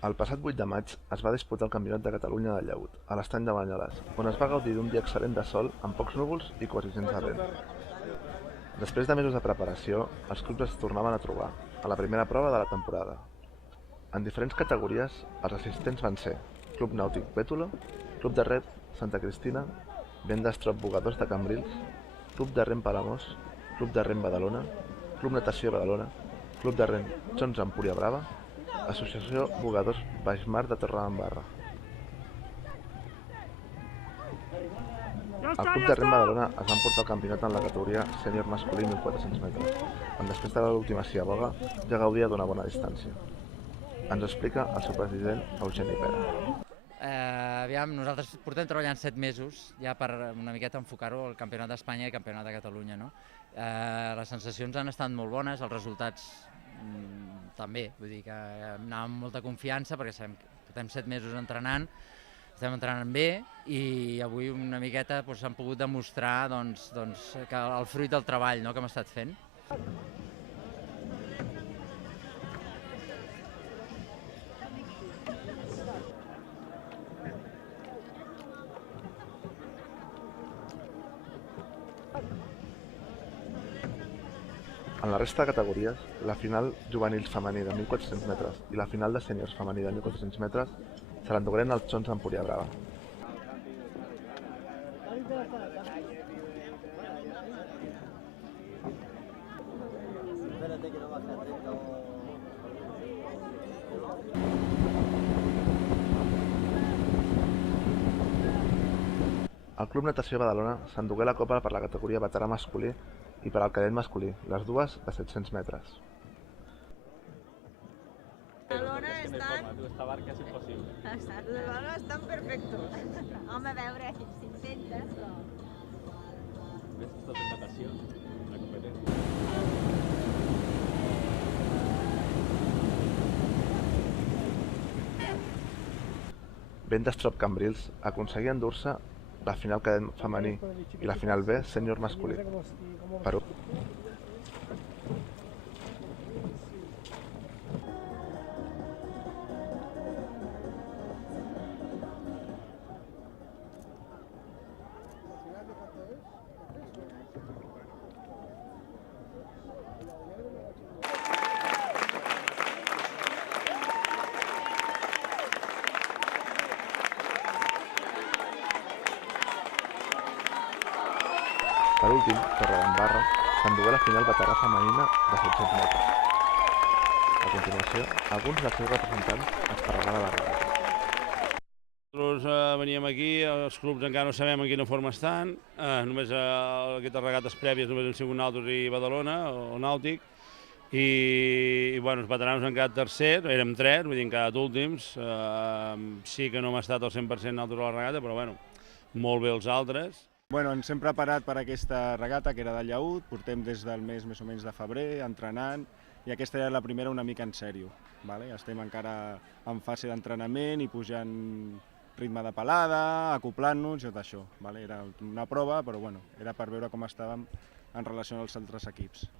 El passat 8 de maig es va disputar el Campionat de Catalunya de Llaüt, a l'estany de Banyoles, on es va gaudir d'un dia excel·lent de sol amb pocs núvols i quasi sense vent. Després de mesos de preparació, els clubs es tornaven a trobar, a la primera prova de la temporada. En diferents categories, els assistents van ser Club Nàutic Bétolo, Club de Rem Santa Cristina, Vent d'Estrop Bugadors de Cambrils, Club de Rem Palamós, Club de Rem Badalona, Club Natació Badalona, Club de Rem Sons Empúria Brava, Associació Bugadors Baix Mar de Torredembarra. El Club de Rem Badalona es va emportar el campionat en la categoria sènior masculí 1.400 metres, on després de l'última ciaboga ja gaudia d'una bona distància. Ens ho explica el seu president, Eugeni Pera. Aviam, nosaltres portem treballant 7 mesos ja per una miqueta enfocar-ho al Campionat d'Espanya i Campionat de Catalunya. Les sensacions han estat molt bones, els resultats també, vull dir que anàvem amb molta confiança perquè sabem que portem 7 mesos entrenant, estem entrenant bé i avui una miqueta s'han pogut demostrar que el fruit del treball que hem estat fent. En la resta de categories, la final juvenil femení de 1.400 metres i la final de sèniors femení de 1.400 metres se l'endugueren els Sons Empúria Brava. El Club Natació Badalona s'endugué la copa per la categoria veterà masculí i per al cadet masculí, les dues de 700 metres. Badalona estan... Esta barca és impossible. Exacte, Badalona estan perfectos. Home, a veure, 500, però... Ves, tot en natació, la competència. Vent d'Estrop Cambrils aconseguia endur-se la final cadet femení i la final B sènior masculí. Per últim, Torredembarra s'endugué la final veterà femenina de 700 metres. A continuació, alguns dels seus representants ens parlaran de la regata. Nosaltres veníem aquí, els clubs encara no sabem en quina forma estan, només aquestes regates prèvies només hem sigut nosaltres i Badalona, o Nàutic, i bueno, els veterans han quedat tercers, érem 3, vull dir, han quedat últims, sí que no hem estat al 100% nosaltres a la regata, però bueno, molt bé els altres. Bueno, ens hem preparat per aquesta regata, que era de Llaüt, portem des del mes més o menys de febrer, entrenant, i aquesta era la primera una mica en sèrio. Estem encara en fase d'entrenament i pujant ritme de pelada, acoplant-nos i tot això. Era una prova, però bueno, era per veure com estàvem en relació als altres equips.